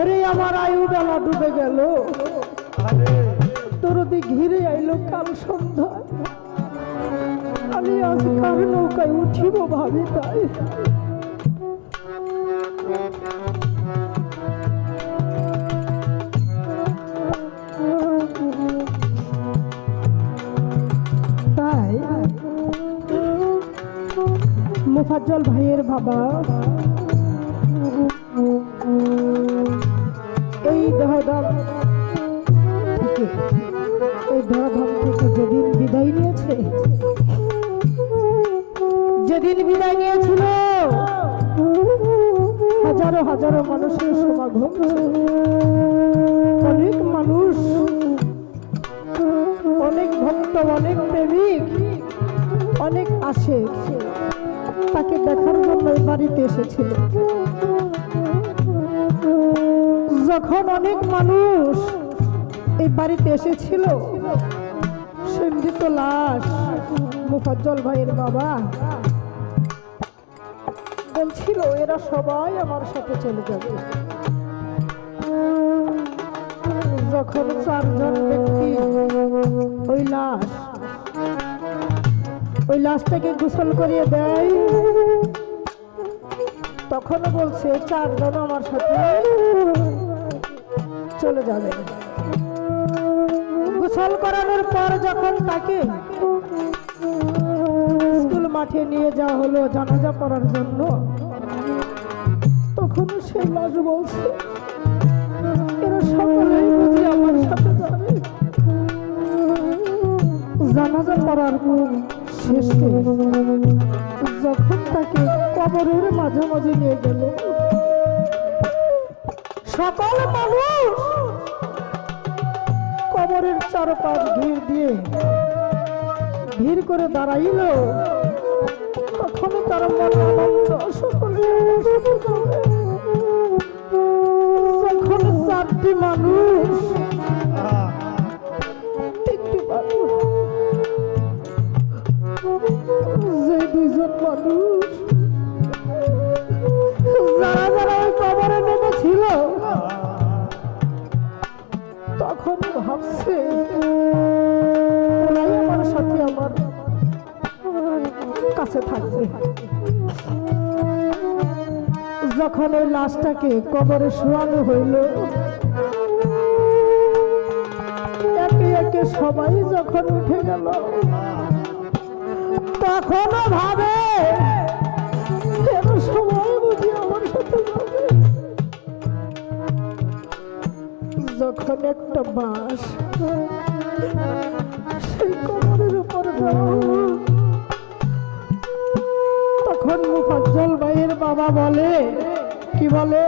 ওরে আমার আয়ু বেলা ডুবে গেল। তোর ঘিরে আইলো কাল সন্ধ্যায়। আমি আজ কার নৌকায় উঠিব ভাবি তাই। তাই মুফাজ্জল ভাইয়ের বাবা। এই দেহদাম থেকে যেদিন বিদায় নিয়েছে, যেদিন বিদায় নিয়েছিল, হাজারো হাজারো মানুষের সমাগম অনেক মানুষ, অনেক ভক্ত, অনেক প্রেমিক, অনেক আসে তাকে দেখার জন্য বাড়িতে এসেছিল। যখন অনেক মানুষ এই বাড়িতে এসেছিল, সে মৃত লাশ মুফাজ্জল ভাইয়ের বাবা বলছিল, এরা সবাই আমার সাথে চলে যাবে। যখন চারজন ব্যক্তি ওই লাশ, ওই লাশটাকে গোসল করিয়ে দেয় তখন বলছে, চারজন আমার সাথে চলে যাবে। গোসল করানোর পর যখন তাকে স্কুল মাঠে নিয়ে যাওয়া হলো জানাজা পড়ার জন্য তখন সে লাশ বলছে, এরা সকলেই বুঝি আমার সাথে যাবে? জানাজা পড়ার শেষে যখন তাকে কবরের মাঝামাঝি নিয়ে গেল সকল মানুষ কবরের চারপাশ ভিড় দিয়ে ভিড় করে দাঁড়াইল। তখন তার মনে আনন্দ সকলে চারটি মানুষ কাছে থাকবে। যখন ওই লাশটাকে কবরে শোয়ানো হইল, একে একে সবাই যখন উঠে গেল তখনও ভাবে যখন একটা বাঁশ সেই কবরের উপর দেওয়া তখন মুফাজ্জল ভাইয়ের বাবা বলে কি বলে?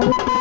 Bye.